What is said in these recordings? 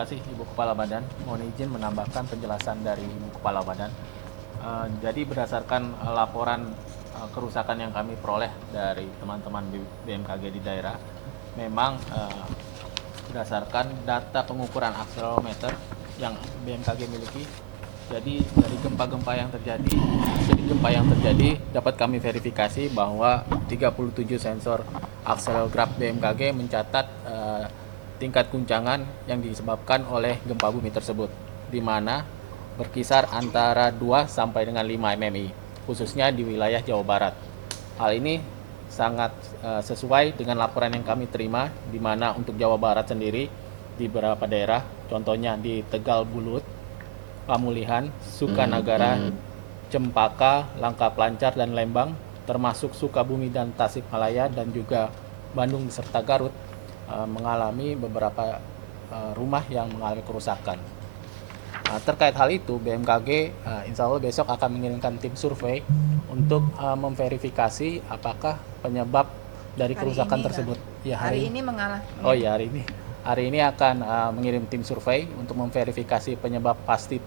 kasih Ibu Kepala Badan. Mohon izin menambahkan penjelasan dari Ibu Kepala Badan. Jadi berdasarkan laporan kerusakan yang kami peroleh dari teman-teman BMKG di daerah, memang berdasarkan data pengukuran akselerometer yang BMKG miliki, jadi dari gempa yang terjadi dapat kami verifikasi bahwa 37 sensor akselerograf BMKG mencatat tingkat guncangan yang disebabkan oleh gempa bumi tersebut, di mana berkisar antara 2 sampai dengan 5 mmi, khususnya di wilayah Jawa Barat. Hal ini sangat sesuai dengan laporan yang kami terima, di mana untuk Jawa Barat sendiri di beberapa daerah, contohnya di Tegal Bulut, Pamulihan, Sukanagara, Cempaka, Langka Pelancar, dan Lembang, termasuk Sukabumi dan Tasikmalaya, dan juga Bandung serta Garut, mengalami beberapa rumah yang mengalami kerusakan. Terkait hal itu, BMKG insya Allah besok akan mengirimkan tim survei untuk memverifikasi apakah penyebab dari kerusakan tersebut. Ya, hari ini mengalami. Oh iya, hari ini akan mengirim tim survei untuk memverifikasi penyebab pasti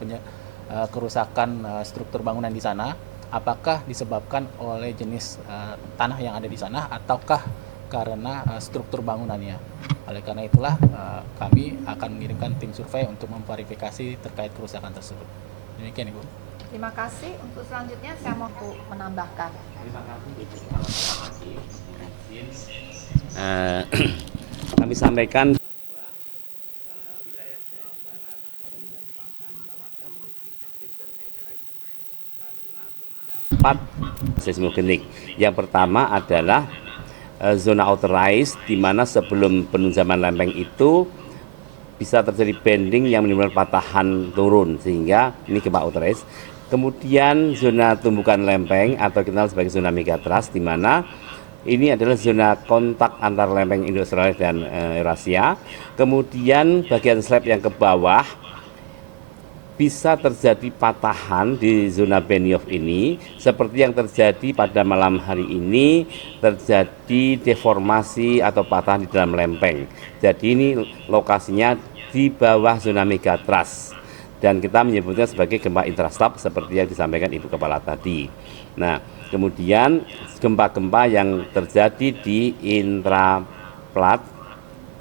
kerusakan struktur bangunan di sana. Apakah disebabkan oleh jenis tanah yang ada di sana ataukah karena struktur bangunannya. Oleh karena itulah kami akan mengirimkan tim survei untuk memverifikasi terkait kerusakan tersebut. Demikian, Ibu. Terima kasih. Untuk selanjutnya saya mau menambahkan. Terima kasih. Kami sampaikan bahwa wilayah Jawa Barat ini merupakan kawasan seismik aktif dan kompleks karena terdapat seismogenik. Yang pertama adalah zona outer rise, di mana sebelum penunjaman lempeng itu bisa terjadi bending yang menimbulkan patahan turun, sehingga ini gempa outer rise. Kemudian zona tumbukan lempeng atau kita sebagai zona megatrust, di mana ini adalah zona kontak antar lempeng Indo-Australia dan Eurasia. Kemudian bagian slab yang ke bawah bisa terjadi patahan di zona Benioff ini, seperti yang terjadi pada malam hari ini, terjadi deformasi atau patahan di dalam lempeng. Jadi ini lokasinya di bawah zona megatrust, dan kita menyebutnya sebagai gempa intraslab seperti yang disampaikan Ibu Kepala tadi. Nah, kemudian gempa-gempa yang terjadi di intraplat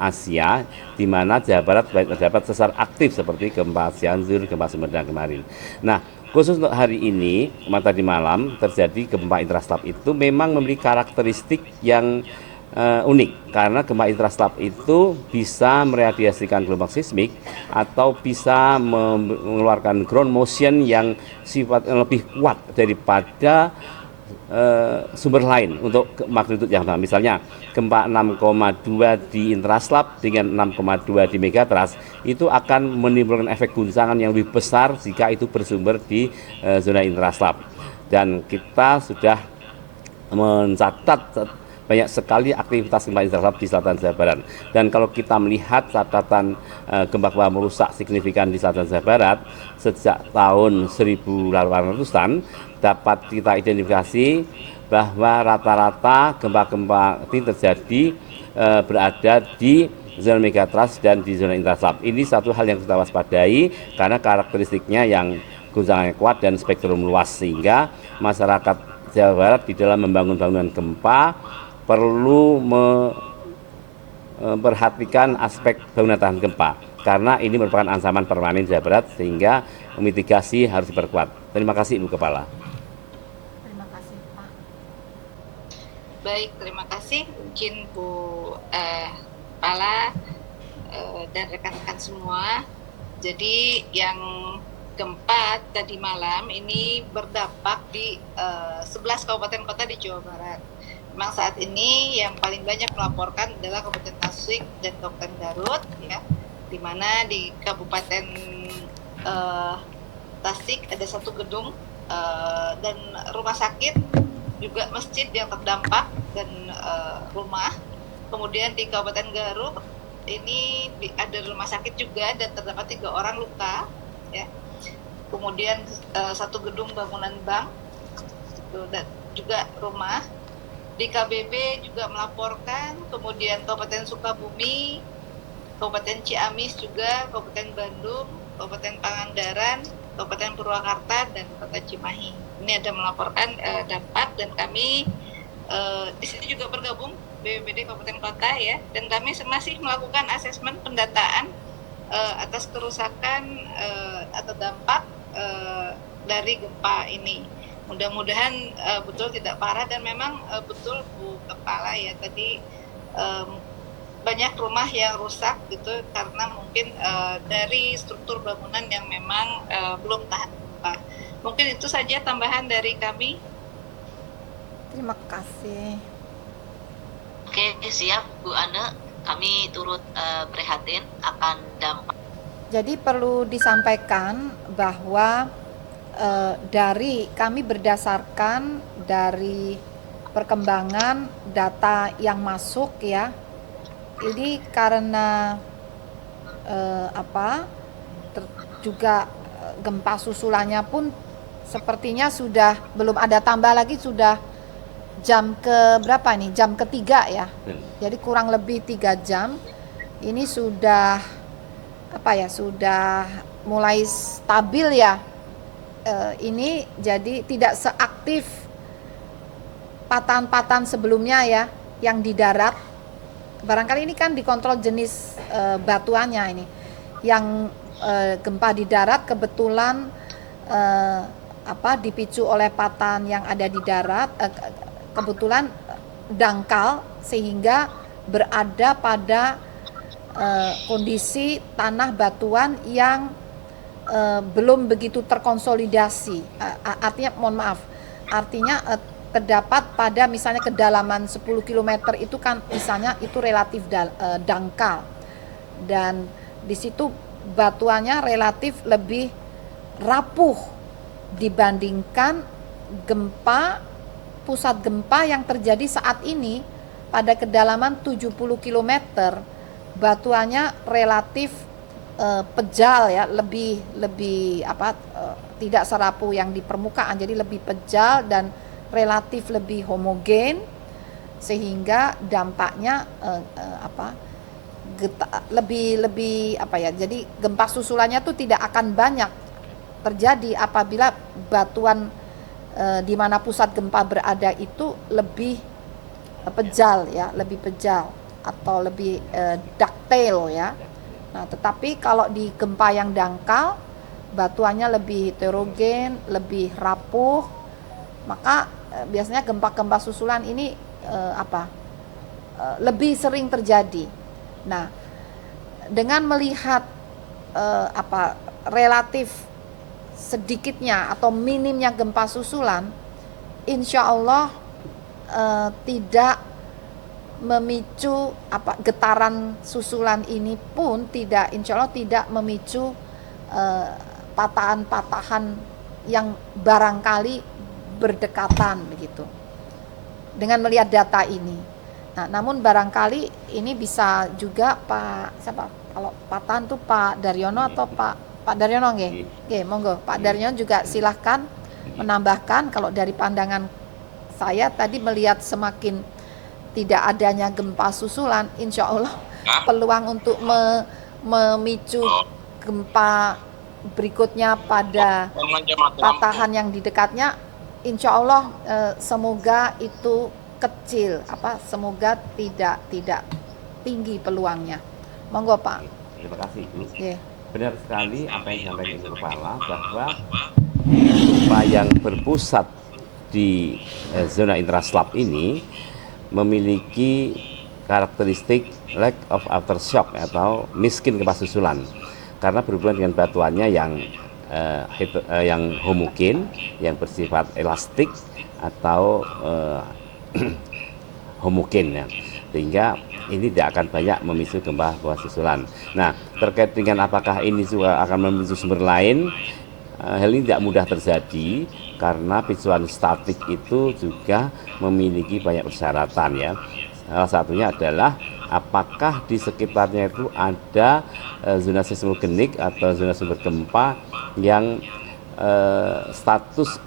Asia, di mana Jawa Barat terdapat sesar aktif seperti gempa Cianjur, gempa Sumedang kemarin. Nah, khusus untuk hari ini, tadi malam terjadi gempa intraslab itu memang memiliki karakteristik yang unik, karena gempa intraslab itu bisa meradiasikan gelombang sismik atau bisa mengeluarkan ground motion yang sifatnya lebih kuat daripada sumber lain untuk magnitudo yang sama. Misalnya gempa 6,2 di intraslab dengan 6,2 di megatrust itu akan menimbulkan efek guncangan yang lebih besar jika itu bersumber di zona intraslab. Dan kita sudah mencatat banyak sekali aktivitas gempa intraslab di selatan Jawa Barat. Dan kalau kita melihat catatan gempa-gempa merusak signifikan di selatan Jawa Barat sejak tahun 1800-an, dapat kita identifikasi bahwa rata-rata gempa-gempa ini terjadi berada di zona megatrust dan di zona intraslab. Ini satu hal yang kita waspadai karena karakteristiknya yang guncangannya kuat dan spektrum luas, sehingga masyarakat Jawa Barat di dalam membangun bangunan gempa perlu memperhatikan aspek bangunan tahan gempa, karena ini merupakan ancaman permanen Jawa Barat, sehingga mitigasi harus diperkuat. Terima kasih, Ibu Kepala. Terima kasih, Pak. Baik, terima kasih mungkin Bu Kepala dan rekan-rekan semua. Jadi yang gempa tadi malam ini berdampak di 11 kabupaten kota di Jawa Barat. Memang saat ini yang paling banyak melaporkan adalah Kabupaten Tasik dan Kabupaten Garut, ya, di mana di Kabupaten Tasik ada satu gedung dan rumah sakit, juga masjid yang terdampak dan rumah. Kemudian di Kabupaten Garut ini ada rumah sakit juga dan terdapat 3 orang luka, ya. Kemudian satu gedung bangunan bank dan juga rumah. Di KBB juga melaporkan, kemudian Kabupaten Sukabumi Kabupaten Ciamis juga, Kabupaten Bandung, Kabupaten Pangandaran, Kabupaten Purwakarta, dan Kota Cimahi. Ini ada melaporkan dampak, dan kami di sini juga bergabung BPBD Kabupaten Kota ya, dan kami masih melakukan asesmen pendataan atas kerusakan atau dampak dari gempa ini. Mudah-mudahan betul tidak parah, dan memang betul Bu Kepala ya tadi banyak rumah yang rusak gitu karena mungkin dari struktur bangunan yang memang belum tahan gempa. Mungkin itu saja tambahan dari kami. Terima kasih. Oke, siap Bu Ane. Kami turut prihatin akan dampak. Jadi perlu disampaikan bahwa dari kami berdasarkan dari perkembangan data yang masuk ya, ini karena juga gempa susulannya pun sepertinya sudah belum ada tambah lagi, sudah jam ke berapa nih? Jam ketiga ya. Jadi kurang lebih 3 jam. Ini sudah sudah mulai stabil ya. Ini jadi tidak seaktif patahan-patahan sebelumnya ya yang di darat. Barangkali ini kan dikontrol jenis batuannya ini. Yang gempa di darat kebetulan dipicu oleh patahan yang ada di darat, kebetulan dangkal sehingga berada pada kondisi tanah batuan yang belum begitu terkonsolidasi. Artinya terdapat pada misalnya kedalaman 10 km itu kan misalnya itu relatif dangkal, dan di situ batuannya relatif lebih rapuh dibandingkan pusat gempa yang terjadi saat ini pada kedalaman 70 km. Batuannya relatif pejal ya, lebih tidak serapuh yang di permukaan, jadi lebih pejal dan relatif lebih homogen, sehingga dampaknya jadi gempa susulannya tuh tidak akan banyak terjadi apabila batuan di mana pusat gempa berada itu lebih pejal ya, lebih pejal atau lebih ductile ya. Nah, tetapi kalau di gempa yang dangkal, batuannya lebih heterogen, lebih rapuh, maka biasanya gempa-gempa susulan ini lebih sering terjadi. Nah, dengan melihat relatif sedikitnya atau minimnya gempa susulan, insya Allah tidak memicu getaran susulan ini pun insya Allah tidak memicu patahan-patahan yang barangkali berdekatan begitu dengan melihat data ini. Nah, namun barangkali ini bisa juga kalau patahan tuh Pak Daryono atau Pak Daryono nggih, monggo Pak Daryono juga silahkan menambahkan. Kalau dari pandangan saya tadi melihat semakin tidak adanya gempa susulan, insya Allah peluang untuk memicu gempa berikutnya pada patahan yang di dekatnya, insya Allah semoga itu kecil, semoga tidak tinggi peluangnya. Monggo Pak. Terima kasih Bu. Yeah. Benar sekali apa yang disampaikan Ibu Kepala, bahwa gempa yang berpusat di zona intraslab ini memiliki karakteristik lack of aftershock atau miskin gempa susulan, karena berhubungan dengan batuannya yang homogen, yang bersifat elastik atau homogen ya, sehingga ini tidak akan banyak memicu gempa susulan. Nah, terkait dengan apakah ini juga akan memicu sumber lain, hal ini tidak mudah terjadi karena picuan statik itu juga memiliki banyak persyaratan ya. Salah satunya adalah apakah di sekitarnya itu ada zona seismogenik atau zona sumber gempa yang status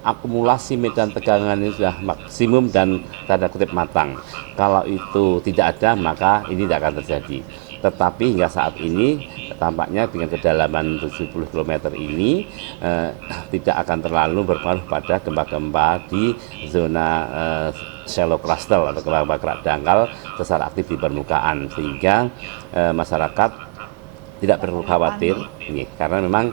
akumulasi medan tegangan ini sudah maksimum dan tanda kutip matang. Kalau itu tidak ada, maka ini tidak akan terjadi. tetapi hingga saat ini tampaknya dengan kedalaman 70 km ini tidak akan terlalu berpengaruh pada gempa-gempa di zona shallow crustal atau gempa-gempa kerak dangkal sesar aktif di permukaan, sehingga masyarakat tidak perlu khawatir ini, karena memang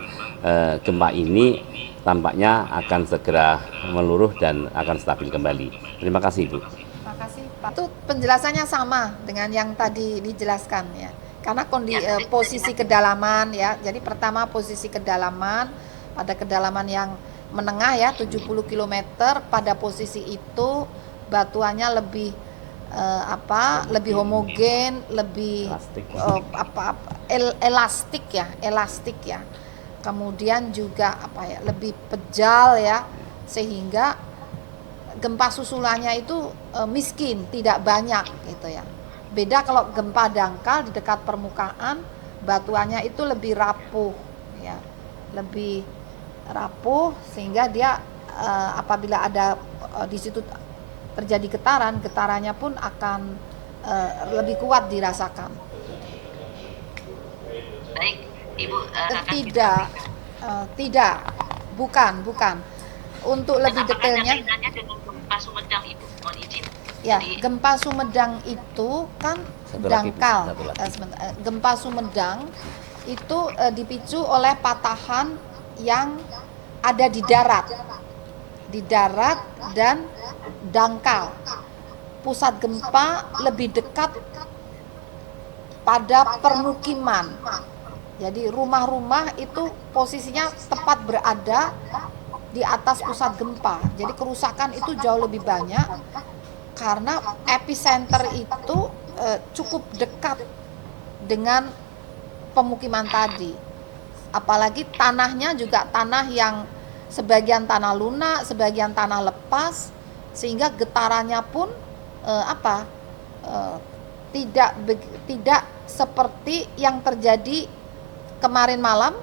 gempa ini tampaknya akan segera meluruh dan akan stabil kembali. Terima kasih, Ibu. Terima kasih, Pak. Itu penjelasannya sama dengan yang tadi dijelaskan ya. Karena posisi kedalaman ya. Jadi pertama posisi kedalaman, pada kedalaman yang menengah ya 70 km, pada posisi itu batuannya lebih lebih homogen, lebih Elastik. elastik ya. Kemudian juga lebih pejal ya, sehingga gempa susulannya itu miskin, tidak banyak gitu ya. Beda kalau gempa dangkal di dekat permukaan, batuannya itu lebih rapuh ya, lebih rapuh, sehingga dia apabila ada di situ terjadi getarannya pun akan lebih kuat dirasakan. Baik, Ibu. Tidak, bukan. Untuk lebih detailnya, ada kaitannya dengan gempa Sumedang, Ibu. Mohon izin. ya, Jadi, gempa Sumedang itu kan Satu lagi, Bu, dangkal. satu lagi. Gempa Sumedang itu dipicu oleh patahan yang ada di darat dan dangkal. Pusat gempa lebih dekat pada permukiman. Jadi rumah-rumah itu posisinya tepat berada di atas pusat gempa. Jadi kerusakan itu jauh lebih banyak karena epicenter itu cukup dekat dengan pemukiman tadi. Apalagi tanahnya juga tanah yang sebagian tanah lunak, sebagian tanah lepas, sehingga getarannya pun tidak seperti yang terjadi kemarin malam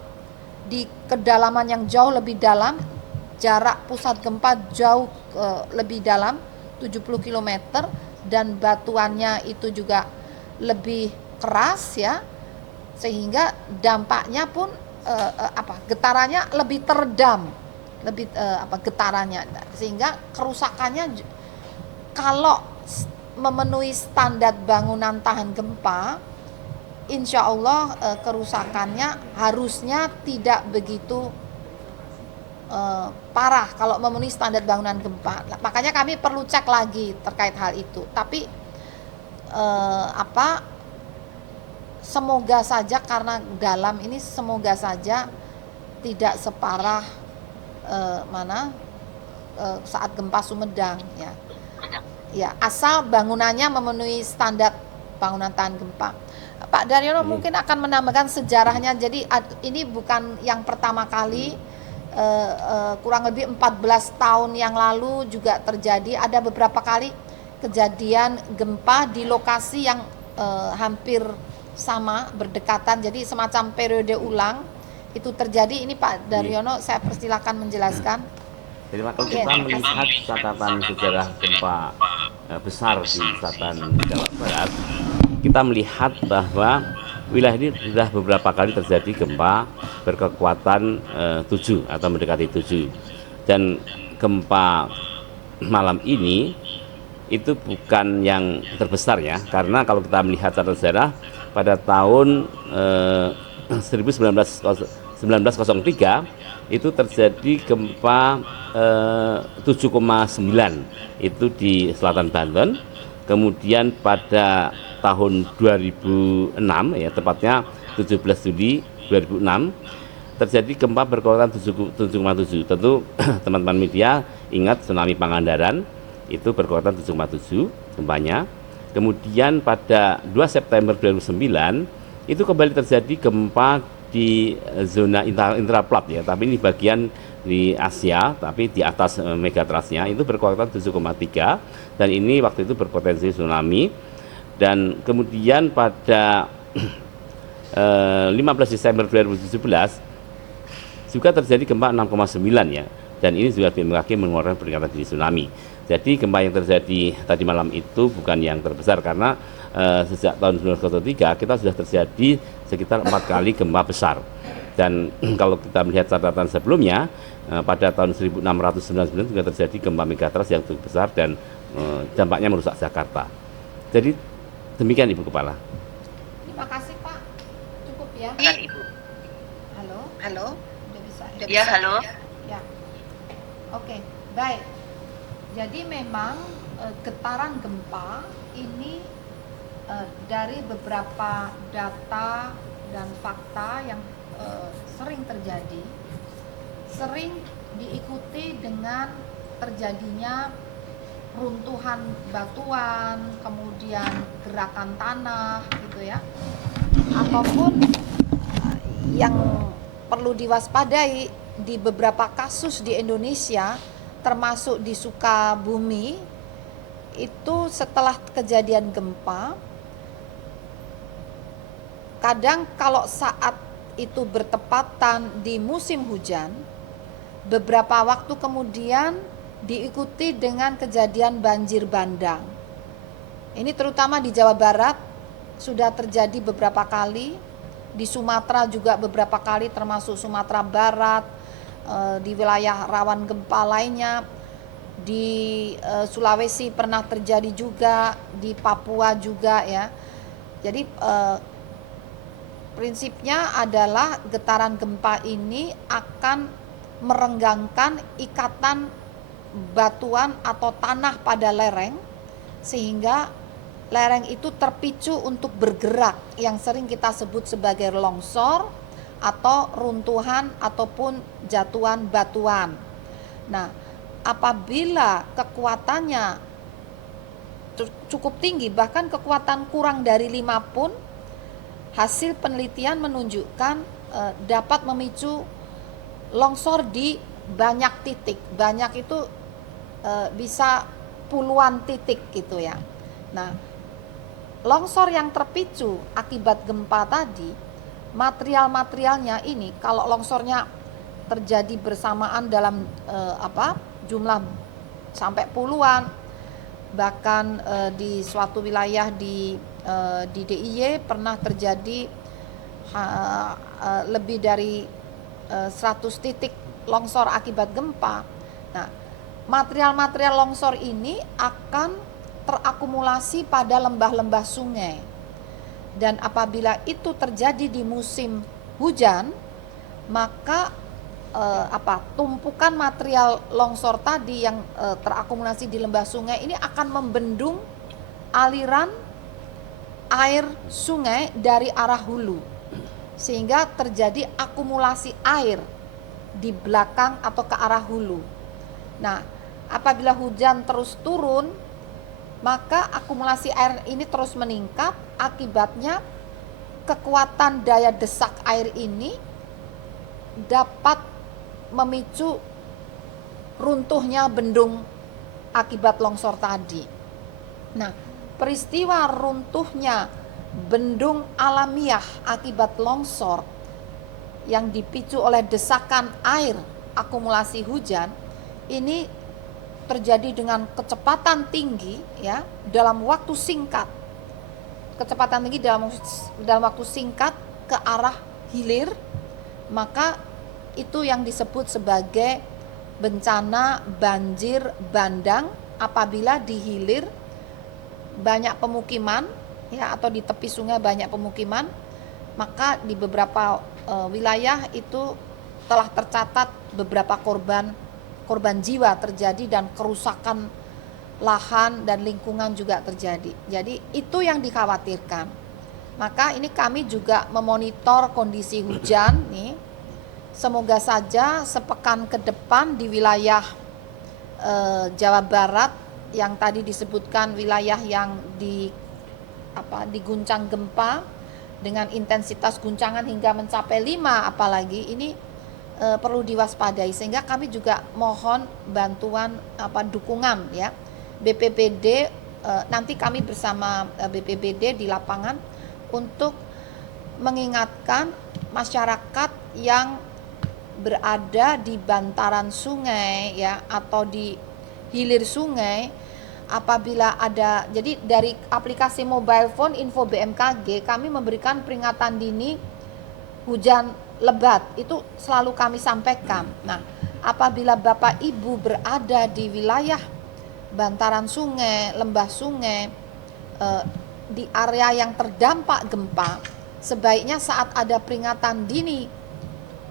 di kedalaman yang jauh lebih dalam. Jarak pusat gempa jauh lebih dalam 70 km, dan batuannya itu juga lebih keras ya, sehingga dampaknya pun getarannya lebih teredam, getarannya, sehingga kerusakannya kalau memenuhi standar bangunan tahan gempa, insya Allah kerusakannya harusnya tidak begitu parah kalau memenuhi standar bangunan gempa. Makanya kami perlu cek lagi terkait hal itu. Tapi semoga saja, karena dalam ini semoga saja tidak separah saat gempa Sumedang ya. Ya, asal bangunannya memenuhi standar bangunan tahan gempa. Pak Daryono mungkin akan menambahkan sejarahnya. Jadi ini bukan yang pertama kali, kurang lebih 14 tahun yang lalu juga terjadi. Ada beberapa kali kejadian gempa di lokasi yang hampir sama, berdekatan. Jadi semacam periode ulang itu terjadi. Ini Pak Daryono, saya persilakan menjelaskan. Jadi kalau kita melihat catatan sejarah gempa besar di selatan Jawa Barat, kita melihat bahwa wilayah ini sudah beberapa kali terjadi gempa berkekuatan 7 atau mendekati 7. Dan gempa malam ini itu bukan yang terbesar ya, karena kalau kita melihat catatan sejarah pada tahun 1903 itu terjadi gempa 7,9 itu di selatan Banten. Kemudian pada tahun 2006 ya, tepatnya 17 Juli 2006 terjadi gempa berkekuatan 7,7. Tentu teman-teman media ingat tsunami Pangandaran itu berkekuatan 7,7 gempanya. Kemudian pada 2 September 2009 itu kembali terjadi gempa di zona intraplat ya, tapi ini bagian di Asia, tapi di atas megatrasnya itu berkekuatan 7,3, dan ini waktu itu berpotensi tsunami. Dan kemudian pada 15 Desember 2017 juga terjadi gempa 6,9 ya, dan ini juga BMKG mengeluarkan peringatan dini tsunami. Jadi gempa yang terjadi tadi malam itu bukan yang terbesar karena sejak tahun 1903 kita sudah terjadi sekitar 4 kali gempa besar. Dan kalau kita melihat catatan sebelumnya, pada tahun 1699 juga terjadi gempa megatrust yang cukup besar dan dampaknya merusak Jakarta. Jadi demikian Ibu Kepala. Terima kasih Pak. Cukup ya. Silakan Ibu. Halo. Halo. Udah bisa. Ya, halo. Ya. Oke, baik. Jadi memang getaran gempa ini dari beberapa data dan fakta yang sering terjadi, sering diikuti dengan terjadinya runtuhan batuan, kemudian gerakan tanah gitu ya, ataupun yang perlu diwaspadai di beberapa kasus di Indonesia termasuk di Sukabumi itu setelah kejadian gempa, kadang kalau saat itu bertepatan di musim hujan, beberapa waktu kemudian diikuti dengan kejadian banjir bandang. Ini terutama di Jawa Barat sudah terjadi beberapa kali, di Sumatera juga beberapa kali termasuk Sumatera Barat, di wilayah rawan gempa lainnya, di Sulawesi pernah terjadi juga, di Papua juga ya. Jadi prinsipnya adalah getaran gempa ini akan merenggangkan ikatan batuan atau tanah pada lereng sehingga lereng itu terpicu untuk bergerak yang sering kita sebut sebagai longsor atau runtuhan ataupun jatuhan batuan. Nah, apabila kekuatannya cukup tinggi, bahkan kekuatan kurang dari 5 pun, hasil penelitian menunjukkan dapat memicu longsor di banyak titik. Banyak itu bisa puluhan titik gitu ya. Nah, longsor yang terpicu akibat gempa tadi, material-materialnya ini kalau longsornya terjadi bersamaan dalam jumlah sampai puluhan, bahkan di suatu wilayah di DIY pernah terjadi lebih dari 100 titik longsor akibat gempa. Nah, material-material longsor ini akan terakumulasi pada lembah-lembah sungai. Dan apabila itu terjadi di musim hujan, maka tumpukan material longsor tadi yang terakumulasi di lembah sungai ini akan membendung aliran air sungai dari arah hulu, sehingga terjadi akumulasi air di belakang atau ke arah hulu. Nah, apabila hujan terus turun, maka akumulasi air ini terus meningkat, akibatnya kekuatan daya desak air ini dapat memicu runtuhnya bendung akibat longsor tadi. Nah, peristiwa runtuhnya bendung alamiah akibat longsor yang dipicu oleh desakan air akumulasi hujan ini terjadi dengan kecepatan tinggi ya, dalam waktu singkat. Kecepatan tinggi dalam waktu singkat ke arah hilir, maka itu yang disebut sebagai bencana banjir bandang apabila di hilir banyak pemukiman ya, atau di tepi sungai banyak pemukiman, maka di beberapa wilayah itu telah tercatat beberapa korban jiwa terjadi dan kerusakan lahan dan lingkungan juga terjadi. Jadi itu yang dikhawatirkan. Maka ini kami juga memonitor kondisi hujan nih. Semoga saja sepekan ke depan di wilayah Jawa Barat yang tadi disebutkan wilayah yang diguncang gempa dengan intensitas guncangan hingga mencapai 5 apalagi ini perlu diwaspadai, sehingga kami juga mohon bantuan dukungan ya BPBD, nanti kami bersama BPBD di lapangan untuk mengingatkan masyarakat yang berada di bantaran sungai ya atau di hilir sungai, apabila ada, jadi dari aplikasi mobile phone info BMKG kami memberikan peringatan dini hujan lebat, itu selalu kami sampaikan. Nah, apabila Bapak Ibu berada di wilayah bantaran sungai, lembah sungai, di area yang terdampak gempa, sebaiknya saat ada peringatan dini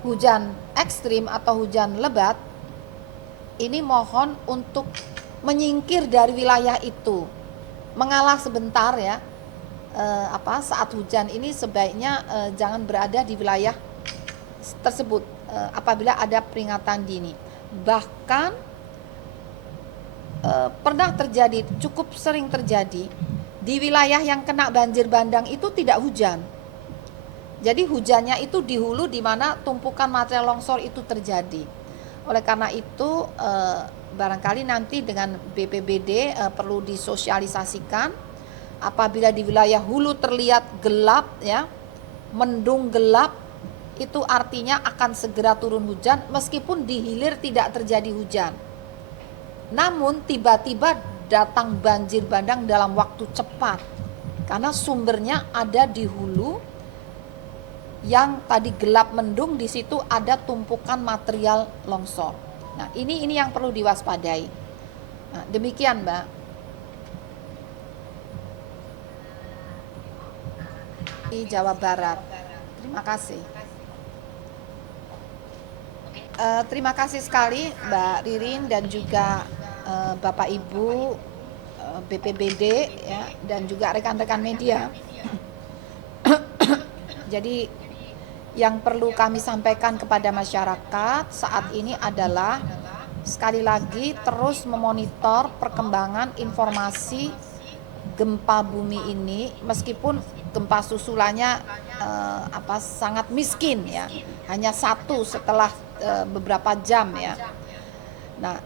hujan ekstrim atau hujan lebat, ini mohon untuk menyingkir dari wilayah itu, mengalah sebentar ya. Saat hujan ini sebaiknya jangan berada di wilayah tersebut apabila ada peringatan dini. Bahkan pernah terjadi, cukup sering terjadi di wilayah yang kena banjir bandang itu tidak hujan. Jadi hujannya itu di hulu di mana tumpukan material longsor itu terjadi. Oleh karena itu barangkali nanti dengan BPBD perlu disosialisasikan apabila di wilayah hulu terlihat gelap ya, mendung gelap, itu artinya akan segera turun hujan meskipun di hilir tidak terjadi hujan. Namun tiba-tiba datang banjir bandang dalam waktu cepat karena sumbernya ada di hulu yang tadi gelap mendung, di situ ada tumpukan material longsor. Nah, ini yang perlu diwaspadai. Nah, demikian, Mbak. Di Jawa Barat. Terima kasih. Terima kasih sekali Mbak Ririn dan juga Bapak Ibu BPBD ya, dan juga rekan-rekan media. Jadi yang perlu kami sampaikan kepada masyarakat saat ini adalah sekali lagi terus memonitor perkembangan informasi gempa bumi ini, meskipun gempa susulannya sangat miskin ya, hanya satu setelah beberapa jam ya. Nah,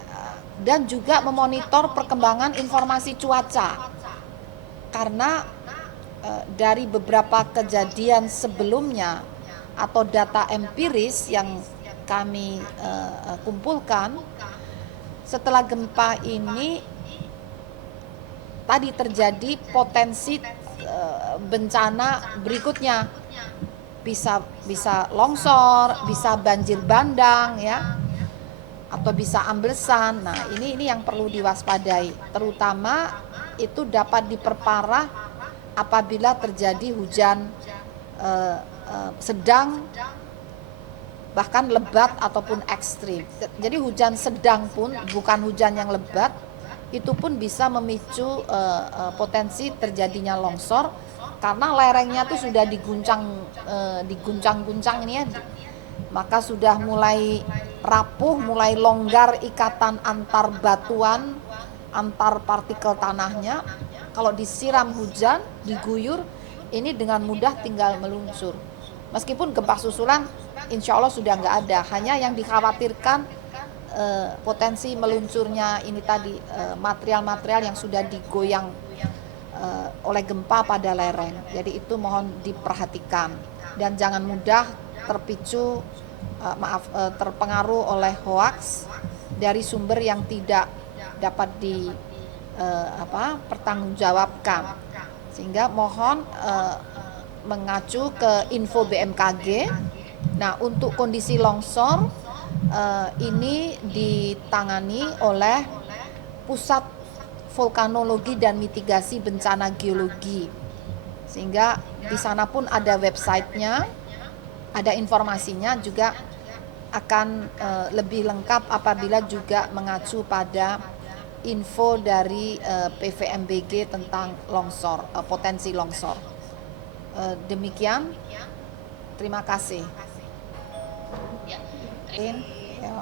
dan juga memonitor perkembangan informasi cuaca karena dari beberapa kejadian sebelumnya atau data empiris yang kami kumpulkan, setelah gempa ini tadi terjadi potensi bencana berikutnya, bisa longsor, bisa banjir bandang ya, atau bisa amblesan. Nah, ini yang perlu diwaspadai, terutama itu dapat diperparah apabila terjadi hujan sedang, bahkan lebat ataupun ekstrim. Jadi hujan sedang pun, bukan hujan yang lebat, itu pun bisa memicu potensi terjadinya longsor karena lerengnya tuh sudah diguncang-guncang ini ya, maka sudah mulai rapuh, mulai longgar ikatan antar batuan, antar partikel tanahnya. Kalau disiram hujan, diguyur, ini dengan mudah tinggal meluncur. Meskipun gempa susulan insya Allah sudah nggak ada, hanya yang dikhawatirkan potensi meluncurnya ini tadi material-material yang sudah digoyang oleh gempa pada lereng. Jadi itu mohon diperhatikan dan jangan mudah terpicu terpengaruh oleh hoaks dari sumber yang tidak dapat pertanggungjawabkan. Sehingga mohon mengacu ke info BMKG. Nah, untuk kondisi longsor ini ditangani oleh Pusat Vulkanologi dan Mitigasi Bencana Geologi, sehingga di sana pun ada websitenya, ada informasinya, juga akan lebih lengkap apabila juga mengacu pada info dari PVMBG tentang longsor, potensi longsor. Demikian, terima kasih. Ya, Ya.